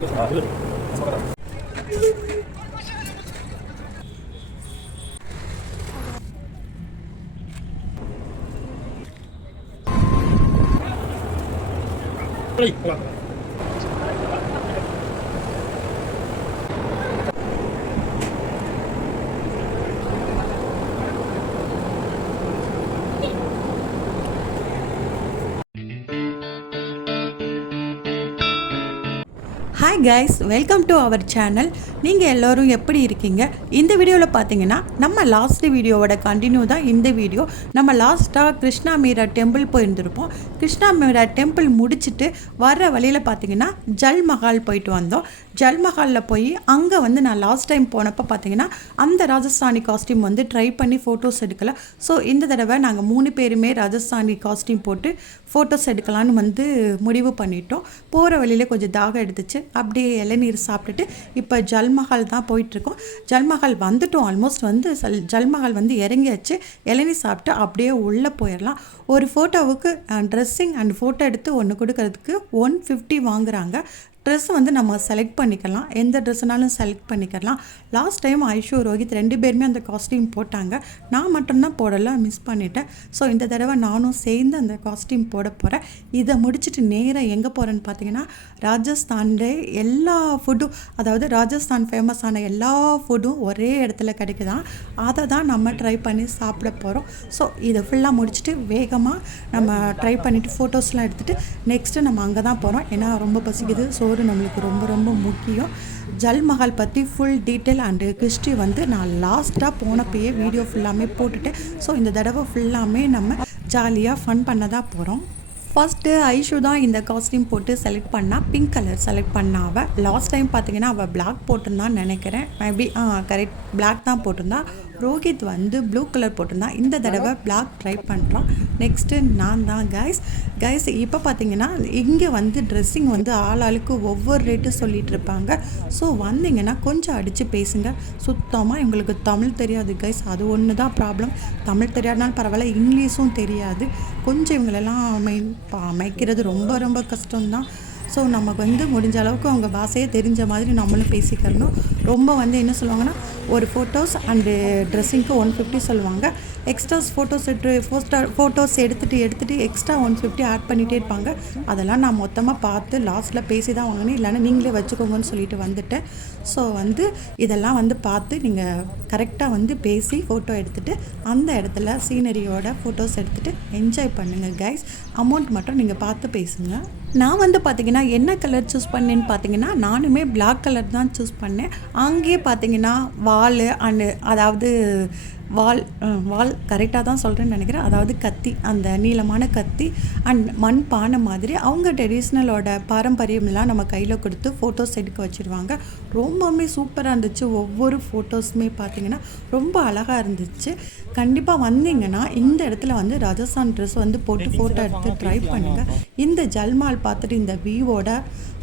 Hi guys, welcome to our channel. நீங்கள் எல்லோரும் எப்படி இருக்கீங்க? இந்த வீடியோவில் பார்த்தீங்கன்னா நம்ம லாஸ்ட் வீடியோவோட கண்டினியூ தான் இந்த வீடியோ. நம்ம லாஸ்ட்டாக கிருஷ்ணா மீரா டெம்பிள் போயிருந்திருப்போம். கிருஷ்ணா மீரா டெம்பிள் முடிச்சுட்டு வர்ற வழியில் பார்த்தீங்கன்னா ஜல் மஹால் போயிட்டு வந்தோம். ஜல் மஹாலில் போய் அங்கே வந்து நான் லாஸ்ட் டைம் போனப்போ பார்த்தீங்கன்னா அந்த ராஜஸ்தானி காஸ்டியூம் வந்து ட்ரை பண்ணி ஃபோட்டோஸ் எடுக்கல. ஸோ இந்த தடவை நாங்கள் 3 பேருமே ராஜஸ்தானி காஸ்டியூம் போட்டு ஃபோட்டோஸ் எடுக்கலான்னு வந்து முடிவு பண்ணிட்டோம். போகிற வழியிலே கொஞ்சம் தாகம் எடுத்துச்சு. அப்படியே இளநீர் சாப்பிட்டுட்டு இப்போ ஜல்மஹால் தான் போயிட்டுருக்கோம். ஜல்மஹால் வந்துட்டோம். ஆல்மோஸ்ட் வந்து ஜல்மஹால் வந்து இறங்கியாச்சு. இளநீர் சாப்பிட்டு அப்படியே உள்ளே போயிடலாம். ஒரு ஃபோட்டோவுக்கு ட்ரெஸ்ஸிங் அண்ட் ஃபோட்டோ எடுத்து ஒன்று கொடுக்கறதுக்கு 150 வாங்குகிறாங்க. ட்ரெஸ் வந்து நம்ம செலக்ட் பண்ணிக்கலாம். எந்த ட்ரெஸ்ஸுனாலும் செலக்ட் பண்ணிக்கலாம். லாஸ்ட் டைம் ஐஷு ரோஹித் 2 பேருமே அந்த காஸ்டியூம் போட்டாங்க. நான் மட்டும்தான் போடல, மிஸ் பண்ணிட்டேன். ஸோ இந்த தடவை நானும் சேர்ந்து அந்த காஸ்டியூம் போட போகிறேன். இதை முடிச்சுட்டு நேராக எங்கே போகிறேன்னு பார்த்தீங்கன்னா ராஜஸ்தானில் எல்லா ஃபுட்டும், அதாவது ராஜஸ்தான் ஃபேமஸான எல்லா ஃபுட்டும் ஒரே இடத்துல கிடைக்குதான். அதை தான் நம்ம ட்ரை பண்ணி சாப்பிட போகிறோம். ஸோ இதை ஃபுல்லாக முடிச்சுட்டு வேகமாக நம்ம ட்ரை பண்ணிவிட்டு ஃபோட்டோஸ்லாம் எடுத்துகிட்டு நெக்ஸ்ட்டு நம்ம அங்கே தான் போகிறோம். ஏன்னா ரொம்ப பசிக்குது. சோறு நம்மளுக்கு ரொம்ப ரொம்ப முக்கியம். ஜல்மஹால் பற்றி ஃபுல் டீட்டெயில் அண்டு ஹிஸ்ட்ரி வந்து நான் லாஸ்ட்டாக போனப்பயே வீடியோ ஃபுல்லாமே போட்டுட்டேன். ஸோ இந்த தடவை ஃபுல்லாமே நம்ம ஜாலியாக ஃபன் பண்ண தான் போகிறோம். ஃபஸ்ட்டு ஐஷு தான் இந்த காஸ்டியூம் போட்டு செலக்ட் பண்ணால் பிங்க் கலர் செலக்ட் பண்ணா. அவள் லாஸ்ட் டைம் பார்த்தீங்கன்னா அவள் பிளாக் போட்டிருந்தான்னு நினைக்கிறேன். மேபி கரெக்ட் பிளாக் தான் போட்டிருந்தா. ரோஹித் வந்து ப்ளூ கலர் போட்டிருந்தான். இந்த தடவை பிளாக் ட்ரை பண்ணுறோம். நெக்ஸ்ட்டு நான் தான் கைஸ் இப்போ பார்த்தீங்கன்னா இங்கே வந்து ட்ரெஸ்ஸிங் வந்து ஆளுக்கு ஒவ்வொரு ரேட்டு சொல்லிகிட்டு இருப்பாங்க. ஸோ வந்தீங்கன்னா கொஞ்சம் அடித்து பேசுங்க. சுத்தமாக எங்களுக்கு தமிழ் தெரியாது கைஸ். அது ஒன்று தான் ப்ராப்ளம். தமிழ் தெரியாதனாலும் பரவாயில்ல, இங்கிலீஷும் தெரியாது. கொஞ்சம் இவங்களெல்லாம் அமைக்கிறது ரொம்ப ரொம்ப கஷ்டம்தான். ஸோ நமக்கு வந்து முடிஞ்ச அளவுக்கு அவங்க பாஷையே தெரிஞ்ச மாதிரி நம்மளும் பேசிக்கிறணும். ரொம்ப வந்து என்ன சொல்லுவாங்கன்னா ஒரு ஃபோட்டோஸ் அண்டு ட்ரெஸ்ஸிங்க்கு 150 சொல்லுவாங்க. எக்ஸ்ட்ராஸ் ஃபோட்டோஸ் எடுத்துகிட்டு எக்ஸ்ட்ரா 150 ஆட் பண்ணிகிட்டே இருப்பாங்க. அதெல்லாம் நான் மொத்தமாக பார்த்து லாஸ்ட்டில் பேசி தான் வாங்கினேன். இல்லைன்னா நீங்களே வச்சுக்கோங்கன்னு சொல்லிட்டு வந்துட்டேன். ஸோ வந்து இதெல்லாம் வந்து பார்த்து நீங்கள் கரெக்டாக வந்து பேசி ஃபோட்டோ எடுத்துகிட்டு அந்த இடத்துல சீனரியோட ஃபோட்டோஸ் எடுத்துகிட்டு என்ஜாய் பண்ணுங்கள் கைஸ். அமௌண்ட் மட்டும் நீங்கள் பார்த்து பேசுங்க. நான் வந்து பார்த்தீங்கன்னா என்ன கலர் சூஸ் பண்ணேன்னு பார்த்தீங்கன்னா நானுமே பிளாக் கலர் தான் சூஸ் பண்ணேன். அங்கேயே பார்த்தீங்கன்னா வால் அண்டு அதாவது வால் கரெக்டாக தான் சொல்கிறேன்னு நினைக்கிறேன். அதாவது கத்தி, அந்த நீளமான கத்தி அண்ட் மண் பானை மாதிரி அவங்க ட்ரெடிஷ்னலோட பாரம்பரியம்லாம் நம்ம கையில் கொடுத்து ஃபோட்டோஸ் எடுக்க வச்சுருவாங்க. ரொம்பவுமே சூப்பராக இருந்துச்சு. ஒவ்வொரு ஃபோட்டோஸுமே பார்த்திங்கன்னா ரொம்ப அழகாக இருந்துச்சு. கண்டிப்பாக வந்தீங்கன்னா இந்த இடத்துல வந்து ராஜஸ்தான் ட்ரெஸ் வந்து போட்டு ஃபோட்டோ எடுத்து ட்ரை பண்ணுங்கள். இந்த ஜல்மால் பார்த்துட்டு இந்த வியூவோட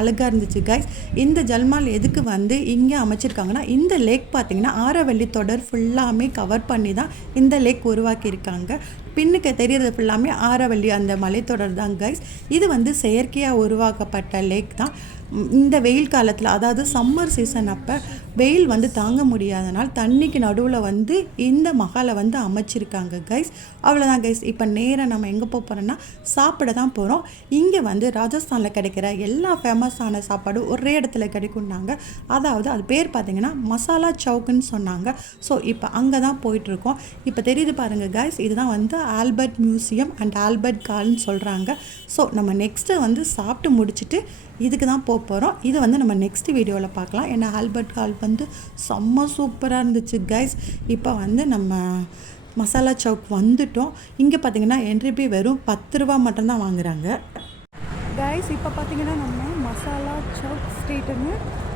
அழகாக இருந்துச்சு கைஸ். இந்த ஜல்மால் எதுக்கு வந்து இங்கே அமைச்சிருக்காங்கன்னா இந்த லேக் பார்த்திங்கன்னா ஆரவள்ளி தொடர் ஃபுல்லாமே கவர் பண்ணி தான் இந்த லேக் உருவாக்கியிருக்காங்க. பின்னுக்கு தெரியறது ஃபுல்லாமே ஆரவள்ளி அந்த மலைத்தொடர் தான் கைஸ். இது வந்து செயற்கையாக உருவாக்கப்பட்ட லேக் தான். இந்த வெயில் காலத்தில், அதாவது சம்மர் சீசன் அப்போ வெயில் வந்து தாங்க முடியாதனால் தண்ணிக்கு நடுவில் வந்து இந்த மஹாலை வந்து அமைச்சிருக்காங்க கைஸ். அவ்வளோதான் கைஸ். இப்போ நேராக நம்ம எங்கே போகிறோன்னா சாப்பிட தான் போகிறோம். இங்கே வந்து ராஜஸ்தானில் கிடைக்கிற எல்லா ஃபேமஸான சாப்பாடும் ஒரே இடத்துல கிடைக்கும்னாங்க. அதாவது அது பேர் பார்த்திங்கன்னா மசாலா சவுக்குன்னு சொன்னாங்க. ஸோ இப்போ அங்கே தான் போயிட்டுருக்கோம். இப்போ தெரியுது பாருங்கள் கைஸ், இதுதான் வந்து ஆல்பர்ட் மியூசியம் அண்ட் ஆல்பர்ட் கால்னு சொல்கிறாங்க. ஸோ நம்ம நெக்ஸ்ட்டு வந்து சாப்பிட்டு முடிச்சுட்டு இதுக்கு தான் போகிறோம். இது வந்து நம்ம நெக்ஸ்ட் வீடியோவில் பார்க்கலாம். ஏன்னா ஆல்பர்ட் கால் வந்து செம்ம சூப்பராக இருந்துச்சு கைஸ். இப்போ வந்து நம்ம மசாலா சவுக் வந்துட்டோம். இங்கே பார்த்திங்கன்னா என்ட்ரி பே வெறும் 10 ரூபா மட்டும்தான் வாங்குகிறாங்க கைஸ். இப்போ பார்த்திங்கன்னா நம்ம மசாலா சவுக் ஸ்ட்ரீட்டுன்னு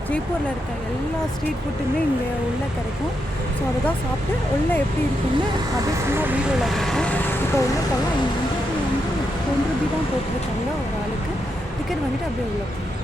ஜெய்ப்பூரில் இருக்க எல்லா ஸ்ட்ரீட் ஃபுட்டுமே இங்கே உள்ளே கிடைக்கும். ஸோ அதை தான் சாப்பிட்டு உள்ளே எப்படி இருக்குன்னு அப்படியே ஃபுல்லாக வீடியோவில் இருக்கும். இப்போ உள்ளே போகலாம். இங்கே வந்து 1 ரூபி தான் போட்டிருக்காங்க ஒரு ஆளுக்கு. டிக்கெட் வாங்கிட்டு அப்படியே உள்ள போகணும்.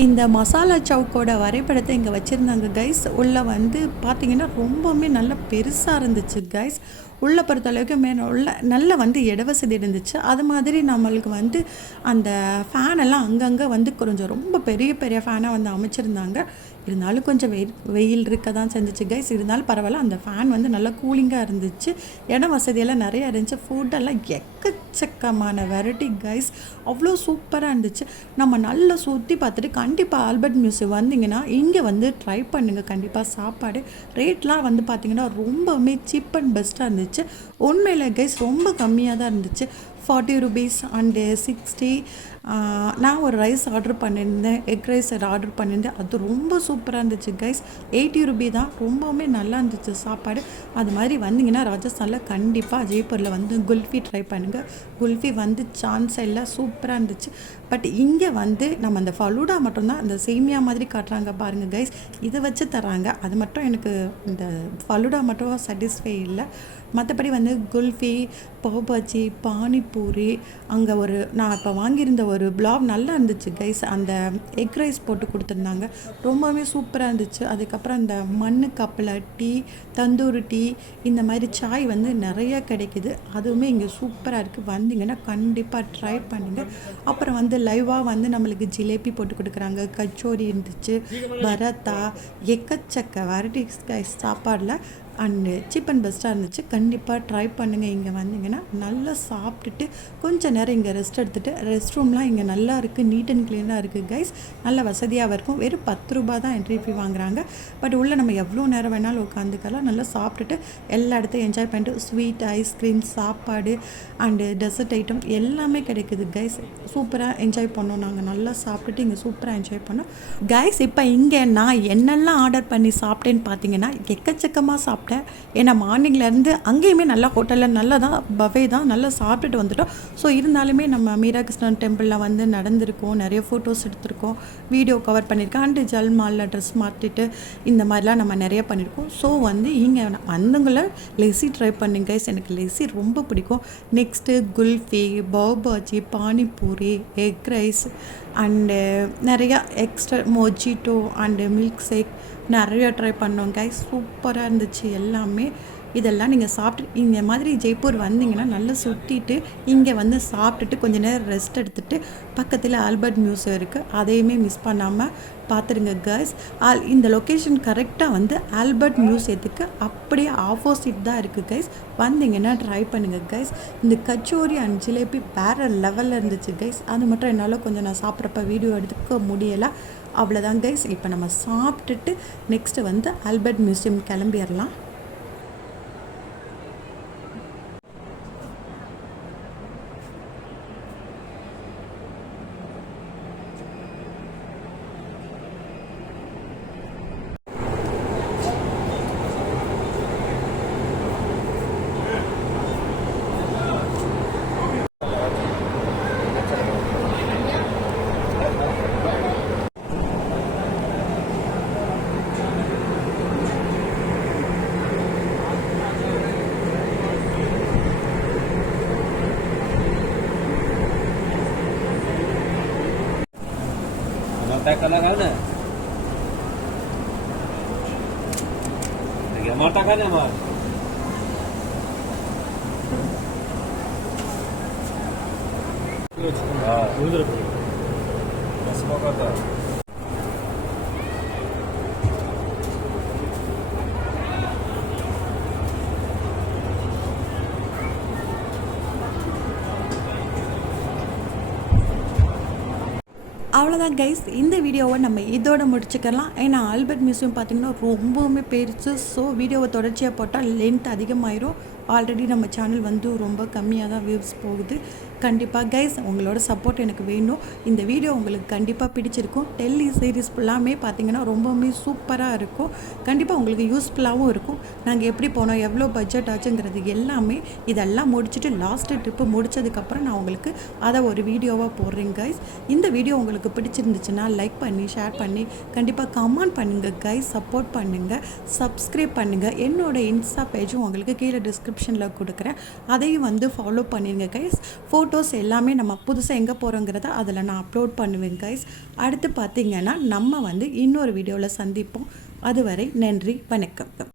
இந்த மசாலா சவுக்கோட வரைபடத்தை இங்கே வச்சுருந்தாங்க கைஸ். உள்ளே வந்து பார்த்திங்கன்னா ரொம்பவுமே நல்லா பெருசாக இருந்துச்சு கைஸ். உள்ளே பொறுத்த அளவுக்கு உள்ள நல்ல வந்து இட வசதி இருந்துச்சு. அது மாதிரி நம்மளுக்கு வந்து அந்த ஃபேனெல்லாம் அங்கங்கே வந்து கொஞ்சம் ரொம்ப பெரிய பெரிய ஃபேனாக வந்து அமைச்சிருந்தாங்க. இருந்தாலும் கொஞ்சம் வெயில் இருக்க தான் செஞ்சிச்சு கைஸ். இருந்தாலும் பரவாயில்ல, அந்த ஃபேன் வந்து நல்லா கூலிங்காக இருந்துச்சு. இட வசதியெல்லாம் நிறையா இருந்துச்சு. ஃபுட்டெல்லாம் எக்கச்சக்கமான வெரைட்டி கைஸ். அவ்வளோ சூப்பராக இருந்துச்சு. நம்ம நல்லா சுற்றி பார்த்துட்டு கண்டிப்பாக ஆல்பர்ட் மியூசியம் வந்தீங்கன்னா இங்கே வந்து ட்ரை பண்ணுங்கள். கண்டிப்பாக சாப்பாடு ரேட்லாம் வந்து பார்த்திங்கன்னா ரொம்பவுமே சீப் அண்ட் பெஸ்ட்டாக இருந்துச்சு. உண்மையில் கைஸ் ரொம்ப கம்மியாக தான் இருந்துச்சு. 40 rupees அண்டு 60. நான் ஒரு ரைஸ் ஆர்டர் பண்ணியிருந்தேன், எக் ரைஸ் ஆர்டர் பண்ணியிருந்தேன். அது ரொம்ப சூப்பராக இருந்துச்சு கைஸ். 80 ரூபி தான். ரொம்பவுமே நல்லா இருந்துச்சு சாப்பாடு. அது மாதிரி வந்தீங்கன்னா ராஜஸ்தானில் கண்டிப்பாக ஜெய்ப்பூரில் வந்து குல்ஃபி ட்ரை பண்ணுங்கள். குல்ஃபி வந்து சான்ஸ் எல்லாம் சூப்பராக இருந்துச்சு. பட் இங்கே வந்து நம்ம அந்த ஃபலூடா மட்டும்தான் அந்த சேமியா மாதிரி காட்டுறாங்க பாருங்கள் கைஸ். இதை வச்சு தராங்க. அது மட்டும் எனக்கு இந்த ஃபலூடா மட்டும் சாட்டிஸ்ஃபை இல்லை. மற்றபடி வந்து குல்ஃபி, பாவ்பாஜி, பானிபூரி, அங்கே நான் இப்போ வாங்கியிருந்த ஒரு பிளாக் நல்லா இருந்துச்சு கைஸ். அந்த எக் ரைஸ் போட்டு கொடுத்துருந்தாங்க, ரொம்பவே சூப்பராக இருந்துச்சு. அதுக்கப்புறம் அந்த மண்ணு கப்பில் டீ, தந்தூரி டீ, இந்த மாதிரி சாய் வந்து நிறையா கிடைக்கிது. அதுவுமே இங்கே சூப்பராக இருக்குது. வந்தீங்கன்னா கண்டிப்பாக ட்ரை பண்ணுங்கள். அப்புறம் வந்து லைவாக வந்து நம்மளுக்கு ஜிலேபி போட்டு கொடுக்குறாங்க, கச்சோரி இருந்துச்சு, பரத்தா, எக்கச்சக்க வெரைட்டிஸ் கைஸ் சாப்பாடில். அண்டு சீப் அண்ட் பெஸ்ட்டாக இருந்துச்சு. கண்டிப்பாக ட்ரை பண்ணுங்கள். இங்கே வந்தீங்கன்னா நல்லா சாப்பிட்டுட்டு கொஞ்சம் நேரம் இங்கே ரெஸ்ட் எடுத்துகிட்டு, ரெஸ்ட் ரூம்லாம் இங்கே நல்லா இருக்குது, நீட் அண்ட் க்ளீனாக இருக்குது கைஸ். நல்ல வசதியாக இருக்கும். வெறும் 10 ரூபா தான் என்ட்ரி ஃபீ வாங்குறாங்க. பட் உள்ளே நம்ம எவ்வளோ நேரம் வேணாலும் உட்காந்துக்கலாம். நல்லா சாப்பிட்டுட்டு எல்லா இடத்தையும் என்ஜாய் பண்ணிட்டு ஸ்வீட், ஐஸ்கிரீம், சாப்பாடு அண்டு டெசர்ட் ஐட்டம் எல்லாமே கிடைக்குது கைஸ். சூப்பராக என்ஜாய் பண்ணோம். நாங்கள் நல்லா சாப்பிட்டுட்டு இங்கே சூப்பராக என்ஜாய் பண்ணோம் கைஸ். இப்போ இங்கே நான் என்னெல்லாம் ஆர்டர் பண்ணி சாப்பிட்டேன்னு பார்த்தீங்கன்னா எக்கச்சக்கமாக சாப்பிட்டேன். ஏன்னா மார்னிங்லேருந்து அங்கேயுமே நல்லா ஹோட்டலில் நல்லா தான் பஃபே தான் நல்லா சாப்பிட்டுட்டு வந்துட்டோம். ஸோ இருந்தாலுமே நம்ம மீரா கிருஷ்ணன் டெம்பிளில் வந்து நடந்திருக்கோம், நிறைய ஃபோட்டோஸ் எடுத்திருக்கோம், வீடியோ கவர் பண்ணியிருக்கோம். அண்டு ஜல் மாலில் ட்ரெஸ் மாற்றிட்டு இந்த மாதிரிலாம் நம்ம நிறைய பண்ணியிருக்கோம். ஸோ வந்து இங்கே வந்தவங்கள லெசி ட்ரை பண்ணுங்க கைஸ். எனக்கு லெசி ரொம்ப பிடிக்கும். Next kulfi, pav bhaji, pani puri, egg rice and நிறையா extra mojito and milk shake நிறையா ட்ரை பண்ணோம் கைஸ். சூப்பராக இருந்துச்சு எல்லாமே. இதெல்லாம் நீங்கள் சாப்பிட்டு இந்த மாதிரி ஜெய்ப்பூர் வந்தீங்கன்னா நல்லா சுற்றிட்டு இங்கே வந்து சாப்பிட்டுட்டு கொஞ்சம் நேரம் ரெஸ்ட் எடுத்துகிட்டு பக்கத்தில் ஆல்பர்ட் மியூசியம் இருக்குது, அதையுமே மிஸ் பண்ணாமல் பார்த்துருங்க கைஸ். இந்த லொக்கேஷன் கரெக்டாக வந்து ஆல்பர்ட் மியூசியத்துக்கு அப்படியே ஆப்போசிட் தான் இருக்குது கைஸ். வந்தீங்கன்னா ட்ரை பண்ணுங்கள் கைஸ். இந்த கச்சோரி அண்ட் ஜிலேபி வேறு லெவலில் இருந்துச்சு கைஸ். அது மட்டும் என்னால் கொஞ்சம் நான் சாப்பிட்றப்ப வீடியோ எடுத்துக்க முடியலை. அவ்வளோதான் கைஸ். இப்போ நம்ம சாப்பிட்டுட்டு நெக்ஸ்ட்டு வந்து ஆல்பர்ட் மியூசியம் கிளம்பிடலாம். Montak ka na. Sige, montak ka naman. Udah. Masih mau kata. அவ்வளோதான் கைஸ். இந்த வீடியோவை நம்ம இதோட முடிச்சுக்கலாம். ஏன்னா ஆல்பர்ட் மியூசியம் பார்த்திங்கன்னா ரொம்பவுமே பெருசு. ஸோ வீடியோவை தொடர்ச்சியாக போட்டால் லென்த் அதிகமாயிரும். ஆல்ரெடி நம்ம சேனல் வந்து ரொம்ப கம்மியாக தான் வியூஸ் போகுது. கண்டிப்பாக கைஸ் உங்களோட சப்போர்ட் எனக்கு வேணும். இந்த வீடியோ உங்களுக்கு கண்டிப்பாக பிடிச்சிருக்கும். டெல்லி சீரீஸ் ஃபுல்லாமே பார்த்திங்கன்னா ரொம்பவுமே சூப்பராக இருக்கும். கண்டிப்பாக உங்களுக்கு யூஸ்ஃபுல்லாகவும் இருக்கும். நாங்கள் எப்படி போனோம், எவ்வளோ பட்ஜெட் ஆச்சுங்கிறது எல்லாமே இதெல்லாம் முடிச்சுட்டு லாஸ்ட்டு ட்ரிப்பு முடித்ததுக்கப்புறம் நான் உங்களுக்கு அதை ஒரு வீடியோவாக போடுறேன் கைஸ். இந்த வீடியோ உங்களுக்கு பிடிச்சிருந்துச்சுன்னா லைக் பண்ணி ஷேர் பண்ணி கண்டிப்பாக கமெண்ட் பண்ணுங்கள் கைஸ். சப்போர்ட் பண்ணுங்கள், சப்ஸ்கிரைப் பண்ணுங்கள். என்னோட இன்ஸ்டா பேஜும் உங்களுக்கு கீழே டிஸ்கிரிப்ஷன் டிஸ்கிரிப்ஷனில் கொடுக்குறேன், அதையும் வந்து ஃபாலோ பண்ணிடுங்க கைஸ். ஃபோட்டோஸ் எல்லாமே நம்ம புதுசாக எங்கே போகிறோங்கிறத அதில் நான் அப்லோட் பண்ணுவேன் கைஸ். அடுத்து பார்த்திங்கன்னா நம்ம வந்து இன்னொரு வீடியோவில் சந்திப்போம். அதுவரை நன்றி, வணக்கம்.